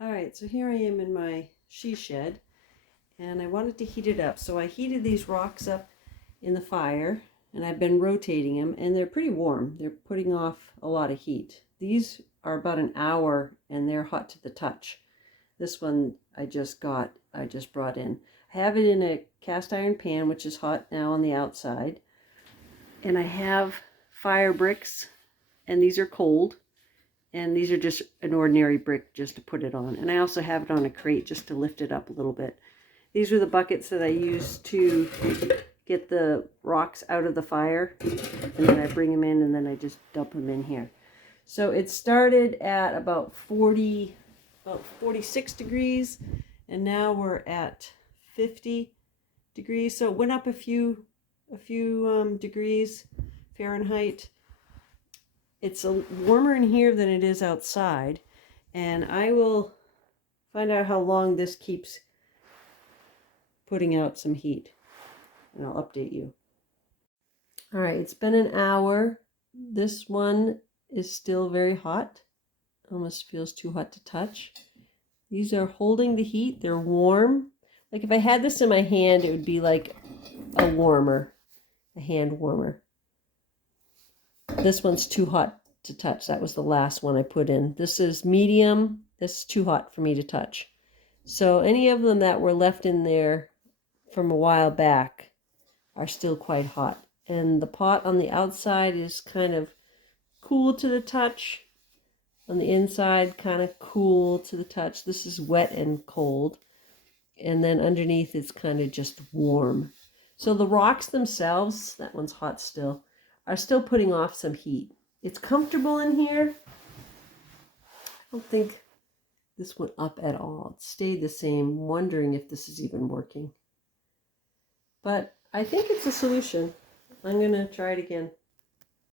All right, so here I am in my she shed, and I wanted to heat it up. So I heated these rocks up in the fire, and I've been rotating them, and they're pretty warm. They're putting off a lot of heat. These are about an hour, and they're hot to the touch. This one I just brought in. I have it in a cast iron pan, which is hot now on the outside. And I have fire bricks, and these are cold. And these are just an ordinary brick just to put it on. And I also have it on a crate just to lift it up a little bit. These are the buckets that I use to get the rocks out of the fire. And then I bring them in and then I just dump them in here. So it started at about 46 degrees. And now we're at 50 degrees. So it went up a few degrees Fahrenheit. It's warmer in here than it is outside, and I will find out how long this keeps putting out some heat, and I'll update you. All right, it's been an hour. This one is still very hot. Almost feels too hot to touch. These are holding the heat. They're warm. Like if I had this in my hand, it would be like a hand warmer. This one's too hot to touch. That was the last one I put in. This is medium. This is too hot for me to touch. So any of them that were left in there from a while back are still quite hot. And the pot on the outside is kind of cool to the touch. On the inside, kind of cool to the touch. This is wet and cold. And then underneath it's kind of just warm. So the rocks themselves, that one's hot still, are still putting off some heat. It's comfortable in here. I don't think this went up at all. It stayed the same. Wondering if this is even working. But I think it's a solution. I'm going to try it again.